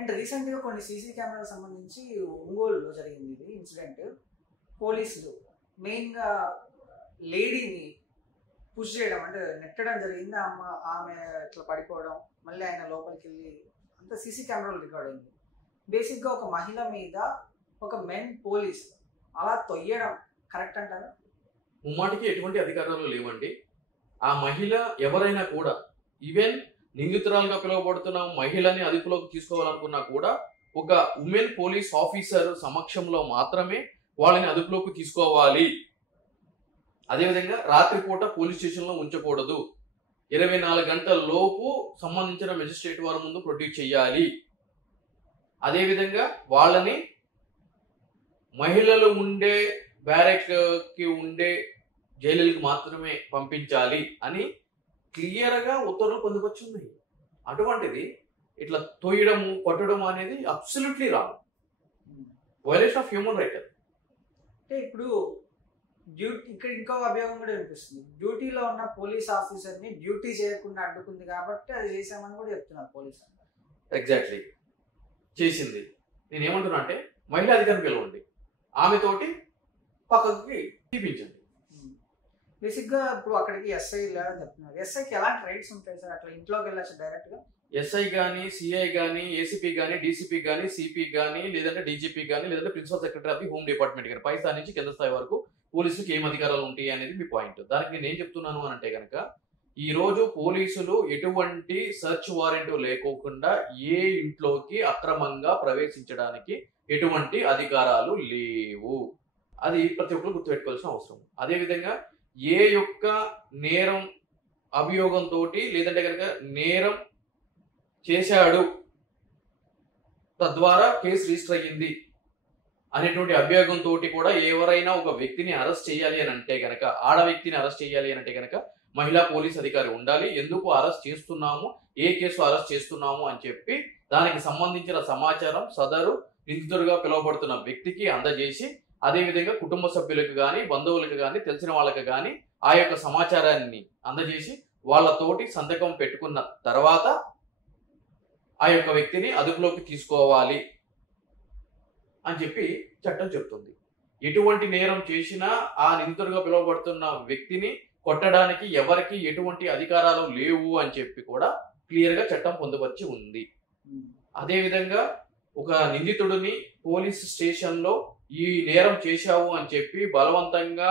And రీసెంట్గా కొన్ని CC కెమెరాలకు సంబంధించి ఒంగోలులో జరిగింది ఇది ఇన్సిడెంట్. పోలీసులు మెయిన్గా లేడీని పుష్ చేయడం అంటే నెట్టడం జరిగింది. ఆమె ఇట్లా పడిపోవడం, మళ్ళీ ఆయన లోపలికి వెళ్ళి అంతా సీసీ కెమెరాలు రికార్డ్ అయింది. బేసిక్గా ఒక మహిళ మీద ఒక మెన్ పోలీస్ అలా తొయ్యడం కరెక్ట్ అంటారా? ముమ్మాటికి ఎటువంటి అధికారాలు లేవండి. ఆ మహిళ ఎవరైనా కూడా, ఈవెన్ నిందితురాలుగా పిలువబడుతున్న మహిళని అదుపులోకి తీసుకోవాలనుకున్నా కూడా ఒక ఉమెన్ పోలీస్ ఆఫీసర్ సమక్షంలో మాత్రమే వాళ్ళని అదుపులోకి తీసుకోవాలి. అదేవిధంగా రాత్రిపూట పోలీస్ స్టేషన్లో ఉంచకూడదు. 24 గంటల లోపు సంబంధించిన మెజిస్ట్రేట్ వారి ముందు ప్రొడ్యూస్ చేయాలి. అదేవిధంగా వాళ్ళని మహిళలు ఉండే బ్యారెక్కి ఉండే జైలుకి మాత్రమే పంపించాలి అని క్లియర్గా ఉత్తర్వులు పొందుపరుచున్నాయి. అటువంటిది ఇట్లా తోయడము, కొట్టడం అనేది absolutely wrong, violation of human right. అంటే ఇప్పుడు ఇక్కడ ఇంకో అభియోగం కూడా వినిపిస్తుంది. డ్యూటీలో ఉన్న పోలీస్ ఆఫీసర్ని డ్యూటీ చేయకుండా అడ్డుకుంది కాబట్టి అది చేశామని కూడా చెప్తున్నారు పోలీసు. ఎగ్జాక్ట్లీ చేసింది. నేను ఏమంటున్నా అంటే మహిళా అధికారిని పిలవండి, ఆమెతోటి పక్కకి తీపించండి. బేసిక్గా ఇప్పుడు అక్కడికి ఎస్ఐ లేదని చెప్తున్నారు. ఎస్ఐకి ఎలాంటి రైట్స్ ఉంటాయి సార్? అట్లా ఇంట్లోకి వెళ్ళచ్చు డైరెక్ట్గా? ఎస్ఐ కానీ, సిఐ కానీ, ఏసీపీ కానీ, డీసీపీ కానీ, సిపి కానీ, లేదంటే డీజీపీ కానీ, లేదంటే principal secretary of the home department కానీ, పై స్థాయి నుంచి కింద స్థాయి వరకు పోలీసులకు ఏం అధికారాలు ఉంటాయి అనేది మీ పాయింట్. దానికి నేను ఏం చెప్తున్నాను అని అంటే కనుక, ఈ రోజు పోలీసులు ఎటువంటి సెర్చ్ వారెంట్ లేకోకుండా ఏ ఇంట్లోకి అక్రమంగా ప్రవేశించడానికి ఎటువంటి అధికారాలు లేవు. అది ప్రతి ఒక్కరు గుర్తుపెట్టుకోవాల్సిన అవసరం. అదేవిధంగా ఏ యొక్క నేరం అభియోగంతో లేదంటే కనుక నేరం చేశాడు తద్వారా కేసు రిజిస్టర్ అయ్యింది అనేటువంటి అభియోగంతో కూడా ఎవరైనా ఒక వ్యక్తిని అరెస్ట్ చేయాలి అని అంటే కనుక, ఆడ వ్యక్తిని అరెస్ట్ చేయాలి అని అంటే కనుక మహిళా పోలీస్ అధికారి ఉండాలి. ఎందుకు అరెస్ట్ చేస్తున్నాము, ఏ కేసు అరెస్ట్ చేస్తున్నాము అని చెప్పి దానికి సంబంధించిన సమాచారం సదరు నిందితుడిగా పిలువబడుతున్న వ్యక్తికి అందజేసి, అదేవిధంగా కుటుంబ సభ్యులకు కానీ, బంధువులకు కానీ, తెలిసిన వాళ్ళకి కానీ ఆ యొక్క సమాచారాన్ని అందజేసి వాళ్ళతోటి సంతకం పెట్టుకున్న తర్వాత ఆ యొక్క వ్యక్తిని అదుపులోకి తీసుకోవాలి అని చెప్పి చట్టం చెప్తుంది. ఎటువంటి నేరం చేసినా ఆ నిందితుడిగా పిలువబడుతున్న వ్యక్తిని కొట్టడానికి ఎవరికి ఎటువంటి అధికారాలు లేవు అని చెప్పి కూడా క్లియర్గా చట్టం పొందుపరిచి ఉంది. అదేవిధంగా ఒక నిందితుడిని పోలీస్ స్టేషన్లో ఈ నేరం చేశావు అని చెప్పి బలవంతంగా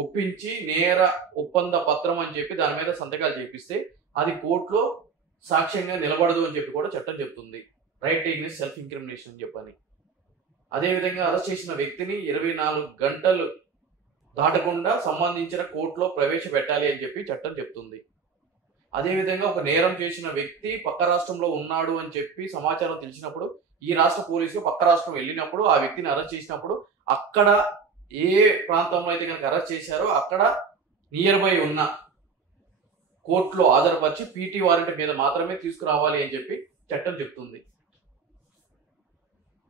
ఒప్పించి నేర ఒప్పంద పత్రం అని చెప్పి దాని మీద సంతకాలు చేపిస్తే అది కోర్టులో సాక్ష్యంగా నిలబడదు అని చెప్పి కూడా చట్టం చెప్తుంది. రైట్ ఎగ్నెస్ట్ సెల్ఫ్ ఇంక్రిమినేషన్ అని చెప్పని. అదేవిధంగా అరెస్ట్ చేసిన వ్యక్తిని 24 గంటలు దాటకుండా సంబంధించిన కోర్టులో ప్రవేశపెట్టాలి అని చెప్పి చట్టం చెప్తుంది. అదేవిధంగా ఒక నేరం చేసిన వ్యక్తి పక్క రాష్ట్రంలో ఉన్నాడు అని చెప్పి సమాచారం తెలిసినప్పుడు ఈ రాష్ట్ర పోలీసులు పక్క రాష్ట్రం వెళ్ళినప్పుడు ఆ వ్యక్తిని అరెస్ట్ చేసినప్పుడు అక్కడ ఏ ప్రాంతంలో అయితే కనుక అరెస్ట్ చేశారో అక్కడ నియర్ బై ఉన్న కోర్టులో హాజరుపరిచి పీటీ వారెంట్ మీద మాత్రమే తీసుకురావాలి అని చెప్పి చట్టం చెప్తుంది.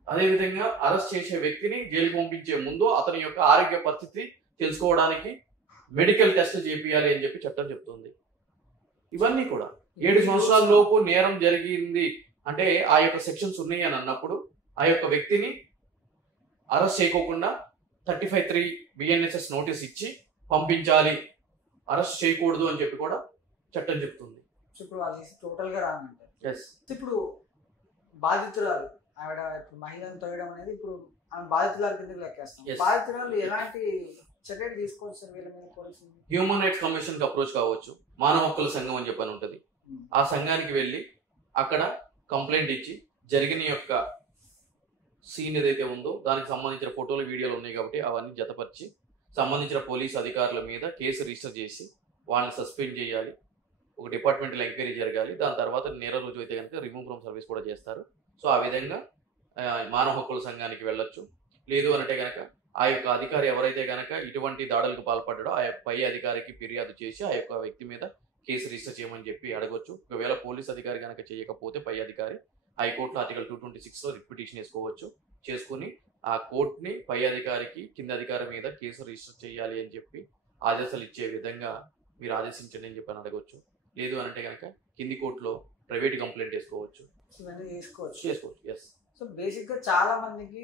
అదేవిధంగా అరెస్ట్ చేసే వ్యక్తిని జైలుకు పంపించే ముందు అతని యొక్క ఆరోగ్య పరిస్థితి తెలుసుకోవడానికి మెడికల్ టెస్ట్ చేపియాలి అని చెప్పి చట్టం చెప్తుంది. ఇవన్నీ కూడా 7 సంవత్సరాల లోపు నేరం జరిగింది అంటే ఆ యొక్క సెక్షన్స్ ఉన్నాయి అని అన్నప్పుడు ఆ యొక్క వ్యక్తిని అరెస్ట్ చేయకోకుండా 35(3) BNSS నోటీస్ ఇచ్చి పంపించాలి, అరెస్ట్ చేయకూడదు అని చెప్పి కూడా చట్టం చెప్తుంది. ఇప్పుడు అది టోటల్గా రాంగ్ అంటే. ఎస్. ఇప్పుడు బాధితురాలు ఆవిడ ఇప్పుడు మహిళను తోయడం అనేది ఇప్పుడు ఆమె బాధితురాలు కిందకి లెక్కేస్తాం. బాధితురాలు ఎలాంటి చర్యలు తీసుకోవచ్చు సార్ వీళ్ళ మీద పోలీసులు? హ్యూమన్ రైట్స్ కమిషన్కి అప్రోచ్ కావచ్చు. మానవ హక్కుల సంఘం అని చెప్పని ఉంటుంది. ఆ సంఘానికి వెళ్ళి అక్కడ కంప్లైంట్ ఇచ్చి జరిగిన యొక్క సీన్ ఏదైతే ఉందో దానికి సంబంధించిన ఫోటోలు వీడియోలు ఉన్నాయి కాబట్టి అవన్నీ జతపరిచి సంబంధించిన పోలీసు అధికారుల మీద కేసు రిజిస్టర్ చేసి వాళ్ళని సస్పెండ్ చేయాలి. ఒక డిపార్ట్మెంటల్ ఎంక్వైరీ జరగాలి. దాని తర్వాత నేర రుజువు అయితే కనుక రిమూవ్ ఫ్రమ్ సర్వీస్ కూడా చేస్తారు. సో ఆ విధంగా మానవ హక్కుల సంఘానికి వెళ్ళొచ్చు. లేదు అంటే కనుక ఆ యొక్క అధికారి ఎవరైతే కనుక ఇటువంటి దాడులకు పాల్పడ్డాడో ఆ పై అధికారికి ఫిర్యాదు చేసి ఆ యొక్క వ్యక్తి మీద కేసు రిజిస్టర్ చేయమని చెప్పి అడగొచ్చు. ఒకవేళ పోలీస్ అధికారి కనుక చేయకపోతే పై అధికారి హైకోర్టులో ఆర్టికల్ 226లో రిట్ పిటిషన్ వేసుకోవచ్చు. చేసుకుని ఆ కోర్టుని పై అధికారికి కింద అధికారి మీద కేసు రిజిస్టర్ చేయాలి అని చెప్పి ఆదేశాలు ఇచ్చే విధంగా మీరు ఆదేశించండి అని చెప్పి అడగవచ్చు. లేదు అంటే కనుక కింది కోర్టులో ప్రైవేట్ కంప్లైంట్ వేసుకోవచ్చు. ఇవన్నీ చేసుకోవచ్చు. ఎస్. సో బేసిక్గా చాలా మందికి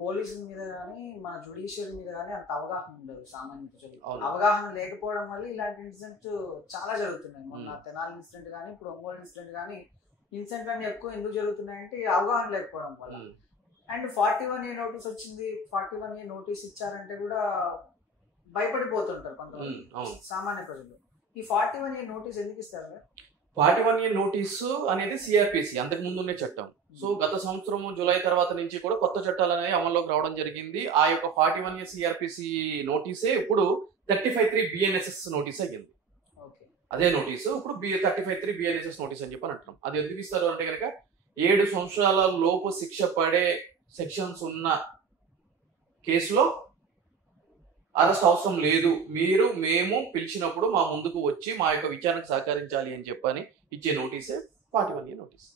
పోలీసుల మీద కానీ మన జ్యుడిషియరీ మీద కానీ అంత అవగాహన ఉండదు సామాన్య ప్రజలకు. అవగాహన లేకపోవడం వల్ల ఇలాంటి ఇన్సిడెంట్ చాలా జరుగుతున్నాయి. మొన్న తెనాలి ఇన్సిడెంట్ కానీ ఇప్పుడు ఒంగోలు ఇన్సిడెంట్ కానీ ఇన్సిడెంట్ అన్ని ఎక్కువ ఎందుకు జరుగుతున్నాయంటే అవగాహన లేకపోవడం వల్ల. అండ్ 41A నోటీస్ వచ్చింది, 41A నోటీస్ ఇచ్చారంటే కూడా భయపడిపోతుంటారు కొంతమంది సామాన్య ప్రజలు. ఈ 41A నోటీస్ ఎందుకు ఇస్తారు? 41A నోటీసు అనేది సిఆర్పిసి అంతకు ముందు ఉండే చట్టం. సో గత సంవత్సరం జూలై తర్వాత నుంచి కూడా కొత్త చట్టాలు అనేవి అమల్లోకి రావడం జరిగింది. ఆ యొక్క 41A సిఆర్పిసి నోటీసే ఇప్పుడు 35(3) BNSS నోటీస్ అయ్యింది. అదే నోటీసు ఇప్పుడు 35(3) BNSS నోటీస్ అని చెప్పి అంటున్నాం. అది ఎందుకు ఇస్తారు అంటే కనుక 7 సంవత్సరాల లోపు శిక్ష పడే సెక్షన్స్ ఉన్న కేసులో అరెస్ట్ అవసరం లేదు, మేము పిలిచినప్పుడు మా ముందుకు వచ్చి మా యొక్క విచారణకు సహకరించాలి అని చెప్పని ఇచ్చే నోటీసే 41A notice.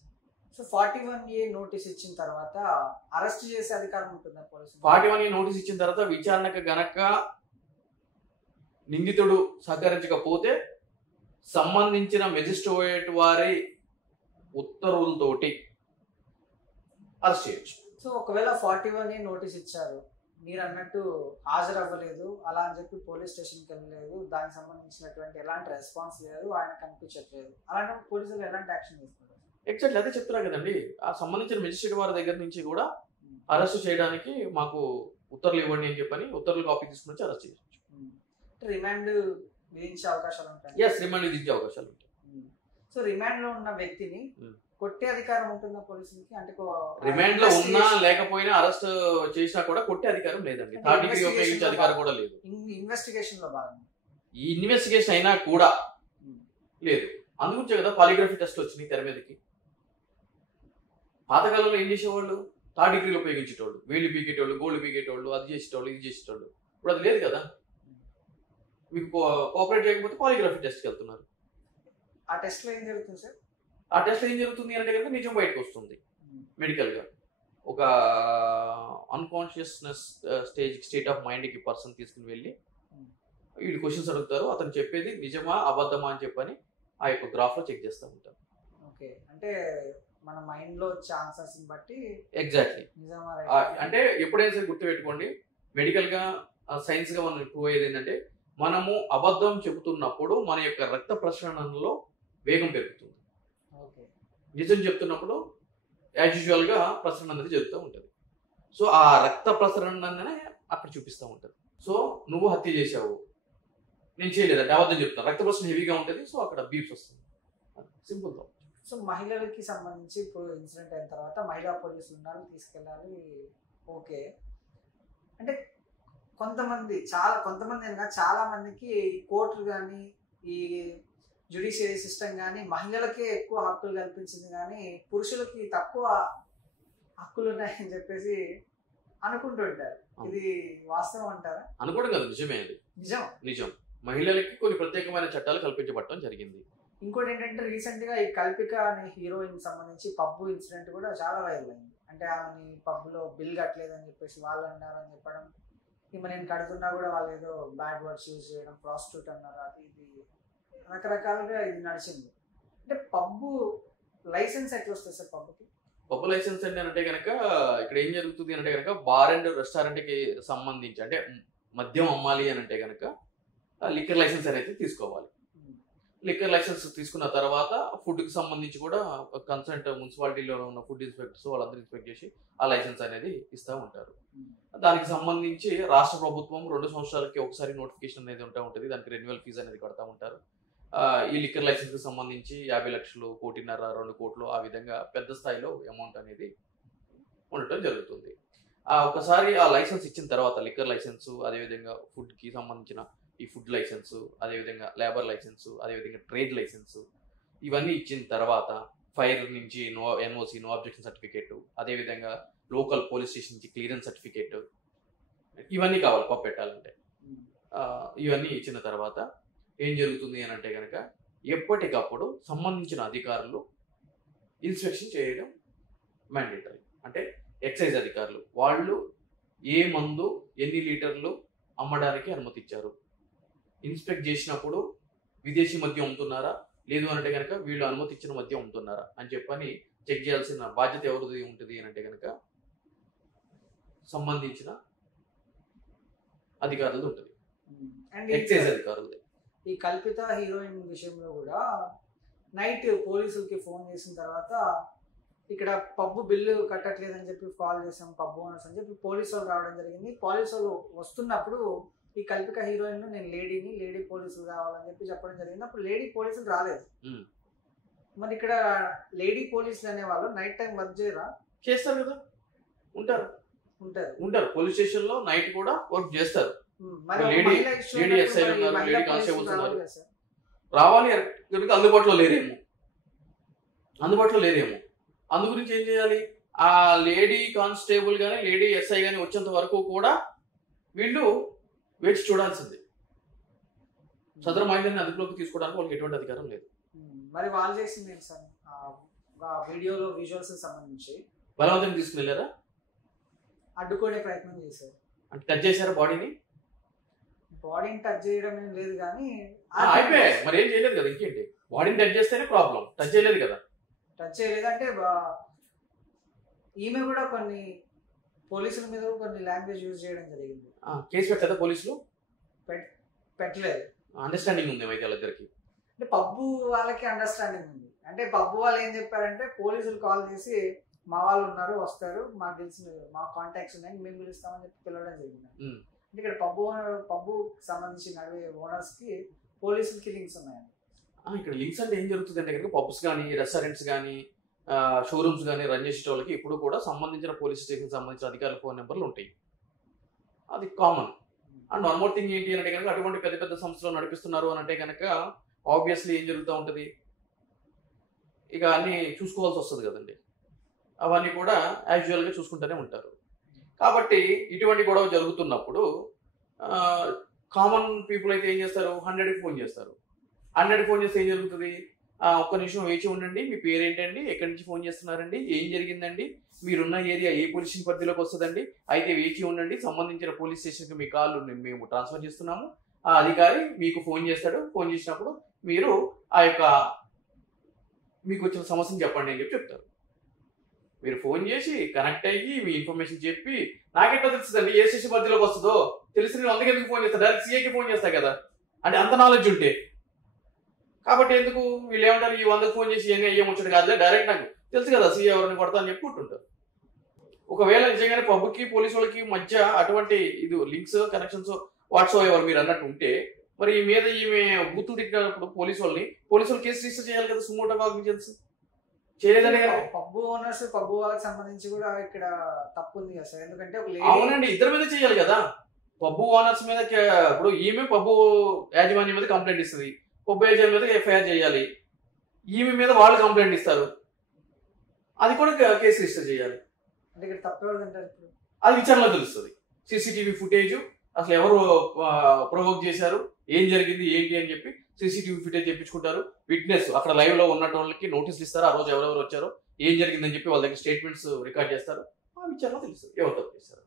So 41A notice ఇచ్చిన తర్వాత అరెస్ట్ చేసే అధికారం ఉంటుందా పోలీసు? 41A నోటీస్ ఇచ్చిన తర్వాత విచారణకు గనక నిందితుడు సహకరించకపోతే సంబంధించిన మెజిస్ట్రేట్ వారి ఉత్తర్వులతోటి అరెస్ట్ చేయొచ్చు. సో ఒకవేళ 41A నోటీస్ ఇచ్చారు, మీరు అన్నట్టు హాజరు అవ్వలేదు అలా అని చెప్పి పోలీస్ స్టేషన్కి వెళ్ళలేదు, దానికి సంబంధించినటువంటి ఎలాంటి రెస్పాన్స్ లేదు, ఆయన కనిపించట్లేదు, అలాంటి పోలీసులు ఎలాంటి యాక్షన్ తీసుకుంటారు? ఎగ్జాక్ట్లీ అదే చెప్తున్నా కదండి. ఆ సంబంధించిన మెజిస్ట్రేట్ వారి దగ్గర నుంచి కూడా అరెస్ట్ చేయడానికి మాకు ఉత్తర్వులు ఇవ్వండి అని చెప్పని ఉత్తర్వులు కాపీ తీసుకుని వచ్చి అరెస్ట్ చేయొచ్చు. రిమాండ్ విధించే అవకాశాలు ఉంటాయి. ఎస్, రిమాండ్ విధించే అవకాశాలు ఉంటాయి. సో రిమాండ్ లో ఉన్న వ్యక్తిని కొట్టే అధికారం ఉంటుందా పోలీసులకి? అంటే రిమాండ్ లో ఉన్నా లేకపోయినా అరెస్ట్ చేసినా కూడా కొట్టే అధికారం లేదండి. థర్డ్ డిగ్రీ ఉపయోగించే అధికారం కూడా లేదు. ఇన్వెస్టిగేషన్ లో భాగంగా ఈ ఇన్వెస్టిగేషన్ అయినా కూడా లేదు. అందుగురించే కదా పాలిగ్రఫీ టెస్ట్ వచ్చినాయి తెర మీదకి. పాతకాలంలో ఏం చేసేవాళ్ళు? థర్డ్ డిగ్రీలు ఉపయోగించేటోళ్ళు, వేళ్ళు పీకేటోళ్ళు, గోళ్ళు పీకేటోళ్ళు, అది చేసేటోళ్ళు, ఇది చేసేటోళ్ళు. ఇప్పుడు అది లేదు కదా. మీకు కోఆపరేట్ చేయకపోతే పాలిగ్రఫీ టెస్ట్కి వెళ్తున్నారు. ఆ టెస్ట్ లో ఏం జరుగుతుంది సార్? ఆ టెస్ట్ ఏం జరుగుతుంది అంటే కనుక నిజం బయటకు వస్తుంది మెడికల్గా. ఒక అన్కాన్షియస్నెస్ స్టేట్ ఆఫ్ మైండ్కి పర్సన్ తీసుకుని వెళ్ళి వీళ్ళు క్వశ్చన్స్ అడుగుతారు, అతను చెప్పేది నిజమా అబద్ధమా అని చెప్పని ఆ యొక్క గ్రాఫ్లో చెక్ చేస్తూ ఉంటారు. ఓకే, అంటే మన మైండ్ లో ఛాన్సెస్ బట్టి ఎగ్జాక్ట్లీ. అంటే ఎప్పుడైనా సరే గుర్తుపెట్టుకోండి, మెడికల్ గా సైన్స్ గా మనం ప్రూవ్ అయ్యేది ఏంటంటే మనము అబద్ధం చెబుతున్నప్పుడు మన యొక్క రక్త ప్రసరణలో వేగం పెరుగుతుంది. నిజం చెప్తున్నప్పుడు యాజ్ యూజువల్ గా ప్రసరణ అనేది జరుగుతూ ఉంటుంది. సో ఆ రక్త ప్రసరణనే అక్కడ చూపిస్తూ ఉంటుంది. సో నువ్వు హత్య చేసావు, నేను చేయలేదంటే అబద్ధం చెప్తాను, రక్త ప్రసరణ హెవీగా ఉంటుంది. సో అక్కడ బీప్స్ వస్తుంది. Simple thought. సో మహిళలకి సంబంధించి ఇప్పుడు ఇన్సిడెంట్ అయిన తర్వాత మహిళా పోలీసులు ఉన్నారు, తీసుకెళ్ళాలి, ఓకే. అంటే కొంతమంది చాలా మందికి కోర్టులు కానీ ఈ జ్యుడిషియరీ సిస్టమ్ కానీ మహిళలకే ఎక్కువ హక్కులు కల్పించింది కానీ పురుషులకి తక్కువ హక్కులు ఉన్నాయని చెప్పేసి అనుకుంటుంటారు. ఇది వాస్తవం అంటారా? అనుకోవడం కాదు, నిజమే. అది నిజం. మహిళలకి కొన్ని ప్రత్యేకమైన చట్టాలు కల్పించబడటం జరిగింది. ఇంకోటి ఏంటంటే రీసెంట్ గా ఈ కల్పిక అనే హీరోయిన్ సంబంధించి పబ్బు ఇన్సిడెంట్ కూడా చాలా వైరల్ అయింది. అంటే ఆమెని పబ్లో బిల్ కట్టలేదని చెప్పేసి వాళ్ళు అన్నారని చెప్పడం, ఈమె నేను కడుతున్నా కూడా వాళ్ళు ఏదో బ్యాడ్ వర్డ్స్ యూజ్ చేయడం, ప్రాస్టిట్యూట్ అన్నారు, అది ఇది రకరకాలుగా ఇది నడిచింది. అంటే పబ్బు లైసెన్స్ ఎట్లా వస్తుంది సార్? పబ్బు లైసెన్స్ అంటే కనుక ఇక్కడ ఏం జరుగుతుంది అంటే కనుక బార్ అండ్ రెస్టారెంట్కి సంబంధించి అంటే మద్యం అమ్మాలి అని అంటే కనుక లిక్కర్ లైసెన్స్ అనేది తీసుకోవాలి. లిక్కర్ లైసెన్స్ తీసుకున్న తర్వాత ఫుడ్కి సంబంధించి కూడా కన్సల్ట్ మున్సిపాలిటీలో ఉన్న ఫుడ్ ఇన్స్పెక్టర్స్ వాళ్ళందరూ ఇన్స్పెక్ట్ చేసి ఆ లైసెన్స్ అనేది ఇస్తూ ఉంటారు. దానికి సంబంధించి రాష్ట్ర ప్రభుత్వం 2 సంవత్సరాలకి ఒకసారి నోటిఫికేషన్ అనేది ఉంటుంది. దానికి రెన్యువల్ ఫీజు అనేది కడతా ఉంటారు. ఈ లిక్కర్ లైసెన్స్కి సంబంధించి 50 లక్షలు, 1.5 కోట్లు, 2 కోట్లు ఆ విధంగా పెద్ద స్థాయిలో అమౌంట్ అనేది ఉండటం జరుగుతుంది. ఒకసారి ఆ లైసెన్స్ ఇచ్చిన తర్వాత లిక్కర్ లైసెన్సు, అదేవిధంగా ఫుడ్కి సంబంధించిన ఈ ఫుడ్ లైసెన్సు, అదేవిధంగా లేబర్ లైసెన్సు, అదేవిధంగా ట్రేడ్ లైసెన్సు, ఇవన్నీ ఇచ్చిన తర్వాత ఫైర్ నుంచి NOC నో అబ్జెక్షన్ సర్టిఫికేట్, అదేవిధంగా లోకల్ పోలీస్ స్టేషన్ నుంచి క్లియరెన్స్ సర్టిఫికేట్, ఇవన్నీ కావాలి పప్పు పెట్టాలంటే. ఇవన్నీ ఇచ్చిన తర్వాత ఏం జరుగుతుంది అని అంటే కనుక ఎప్పటికప్పుడు సంబంధించిన అధికారులు ఇన్స్పెక్షన్ చేయడం మ్యాండేటరీ. అంటే ఎక్సైజ్ అధికారులు వాళ్ళు ఏ మందు ఎన్ని లీటర్లు అమ్మడానికి అనుమతి ఇచ్చారు, ఇన్స్పెక్ట్ చేసినప్పుడు విదేశీ మద్యం అమ్ముతున్నారా లేదు అంటే కనుక వీళ్ళు అనుమతి ఇచ్చిన మద్యం అమ్ముతున్నారా అని చెప్పని చెక్ చేయాల్సిన బాధ్యత ఎవరిది ఉంటుంది అని అంటే కనుక సంబంధించిన అధికారులది ఉంటుంది, అండ్ ఎక్సైజ్ అధికారులది. ఈ కల్పిత హీరోయిన్ విషయంలో కూడా నైట్ పోలీసులకి ఫోన్ చేసిన తర్వాత ఇక్కడ పబ్బు బిల్లు కట్టట్లేదని చెప్పి కాల్ చేసాం పబ్బు ఓనర్స్ అని చెప్పి పోలీసు వాళ్ళు రావడం జరిగింది. పోలీసు వాళ్ళు వస్తున్నప్పుడు ఈ కల్పిక హీరోయిన్ నేను లేడీ పోలీసులు కావాలని చెప్పి చెప్పడం జరిగింది. అప్పుడు లేడీ పోలీసులు రాలేదు. మరి ఇక్కడ లేడీ పోలీసులు అనే వాళ్ళు నైట్ టైం వర్క్ చేయరా? చేస్తారు కదా, ఉంటారు పోలీస్ స్టేషన్ లో నైట్ కూడా వర్క్ చేస్తారు. లేడీ ఎస్ఐ ఉన్నారు, లేడీ కానిస్టేబుల్స్ ఉన్నారు. రావాలి కనుక అందుబాటులో లేరేమో. అందు గురించి ఏం చేయాలి? ఆ లేడీ కానిస్టేబుల్ కానీ లేడీ ఎస్ఐ కానీ వచ్చేంత వరకు కూడా వీళ్ళు వేచి చూడాల్సింది. సదరు మహిళని అదుపులోకి తీసుకోవడానికి వాళ్ళకి ఎటువంటి అధికారం లేదు. మరి వాళ్ళు చేసింది ఏంటి సార్? వీడియోలో విజువల్స్ సంబంధించి బలవంతం తీసుకువెళ్ళారా? అడ్డుకునే ప్రయత్నం చేశారు. అంటే టచ్ చేశారా బాడీని టచ్ చేయడం ఏం లేదు కానీ అయిపోయాయి. మరి ఏం చేయలేదు కదా, ఇంకేంటి? బాడీని టచ్ చేస్తేనే ప్రాబ్లం, టచ్ చేయలేదు కదా. టచ్ చేయలేదు అంటే ఈమె కూడా కొన్ని పోలీసుల మీద కొన్ని లాంగ్వేజ్ యూజ్ చేయడం జరిగింది. కేసు పెట్టలేదా పోలీసులు? పెట్టలేదు. అండర్స్టాండింగ్ ఉంది అయితే వాళ్ళిద్దరికి. అంటే పబ్బు వాళ్ళకి అండర్స్టాండింగ్ ఉంది. అంటే పబ్బు వాళ్ళు ఏం చెప్పారంటే పోలీసులు కాల్ చేసి మా వాళ్ళు ఉన్నారు వస్తారు, మాకు తెలిసిన మా కాంటాక్ట్స్ ఉన్నాయి మేము పిలుస్తామని చెప్పి పిలవడం జరిగింది. అంటే ఇక్కడ పబ్బు సంబంధించి నడివే ఓనర్స్ కి పోలీసులకి లింక్స్ ఉన్నాయండి. ఇక్కడ లింక్స్ అంటే ఏం జరుగుతుంది అంటే కనుక పబ్స్ కానీ రెస్టారెంట్స్ కానీ షోరూమ్స్ కానీ రన్ చేసే వాళ్ళకి ఇప్పుడు కూడా సంబంధించిన పోలీస్ స్టేషన్ సంబంధించిన అధికారుల ఫోన్ నెంబర్లు ఉంటాయి. అది common. And one more thing ఏంటి అంటే కనుక అటువంటి పెద్ద పెద్ద సంస్థలు నడిపిస్తున్నారు అని అంటే కనుక ఆబ్వియస్లీ ఏం జరుగుతూ ఉంటుంది, ఇక అన్నీ చూసుకోవాల్సి వస్తుంది కదండి. అవన్నీ కూడా యాజువల్గా చూసుకుంటూనే ఉంటారు. కాబట్టి ఇటువంటి గొడవ జరుగుతున్నప్పుడు కామన్ పీపుల్ అయితే ఏం చేస్తారు, 100కి ఫోన్ చేస్తారు. 100కి ఫోన్ చేస్తే ఏం జరుగుతుంది, ఒక్క నిమిషం వేచి ఉండండి, మీ పేరేంటండి, ఎక్కడి నుంచి ఫోన్ చేస్తున్నారండి, ఏం జరిగిందండి, మీరున్న ఏరియా ఏ పోలీస్ స్టేషన్ పరిధిలోకి వస్తుందండి, అయితే వేచి ఉండండి, సంబంధించిన పోలీస్ స్టేషన్కి మీ కాల్ మేము ట్రాన్స్ఫర్ చేస్తున్నాము, ఆ అధికారి మీకు ఫోన్ చేస్తాడు, ఫోన్ చేసినప్పుడు మీరు ఆ యొక్క మీకు వచ్చిన సమస్యను చెప్పండి అని చెప్పి చెప్తారు. మీరు ఫోన్ చేసి కనెక్ట్ అయ్యి మీ ఇన్ఫర్మేషన్ చెప్పి నాకెట్లా తెలుస్తుందండి ఏ స్టేషన్ పరిధిలోకి వస్తుందో తెలిసి నేను అందుకే ఎందుకు ఫోన్ చేస్తాను, డైరెక్ట్ సిఐకి ఫోన్ చేస్తా కదా. అంటే అంత నాలెడ్జ్ ఉంటే కాబట్టి ఎందుకు వీళ్ళు ఏమంటారు, ఈ 100కి ఫోన్ చేసి ఏం వచ్చాడు కాదులే, డైరెక్ట్ నాకు తెలుసు కదా సిఐ ఎవరిని కొడతా అని చెప్పుకుంటుంటారు. ఒకవేళ నిజంగానే పబ్కి పోలీసు వాళ్ళకి మధ్య అటువంటి ఇది లింక్స్ కనెక్షన్స్ వాట్స్ ఎవరు మీరు అన్నట్టు ఉంటే మరి మీద ఈమె బూతులు తిట్టినప్పుడు పోలీసు వాళ్ళు కేసు రిజిస్టర్ చేయాలి కదా, సుమోటో కాగ్నిజెన్స్ చేయలేదని. పబ్బు ఓనర్స్ పబ్బు వాళ్ళకి సంబంధించి కూడా ఇక్కడ తప్పు ఉంది కదా సార్. ఎందుకంటే అవునండి, ఇద్దరి మీద చేయాలి కదా. పబ్బు ఓనర్స్ మీద ఇప్పుడు ఈమె పబ్బు యాజమాన్యం మీద కంప్లైంట్ ఇస్తుంది, పబ్బు యాజమాన్యం మీద ఎఫ్ఐఆర్ చేయాలి, ఈమె మీద వాళ్ళు కంప్లైంట్ ఇస్తారు, అది కూడా కేసు రిజిస్టర్ చేయాలి. అంటే ఇక్కడ తప్పేవాళ్ళంటారు, అది విచారణలో తెలుస్తుంది. సీసీటీవీ ఫుటేజ్ అసలు ఎవరు ప్రొవోక్ చేశారు, ఏం జరిగింది ఏంటి అని చెప్పి సీసీటీవీ ఫుటేజ్ తెప్పించుకుంటారు. విట్నెస్ అక్కడ లైవ్ లో ఉన్న వాళ్ళకి నోటీసులు ఇస్తారు, ఆ రోజు ఎవరెవరు వచ్చారో ఏం జరిగిందని చెప్పి వాళ్ళ దగ్గర స్టేట్మెంట్స్ రికార్డ్ చేస్తారు. ఆ విచారణలో తెలుస్తుంది ఎవరు తప్పు చేస్తారు.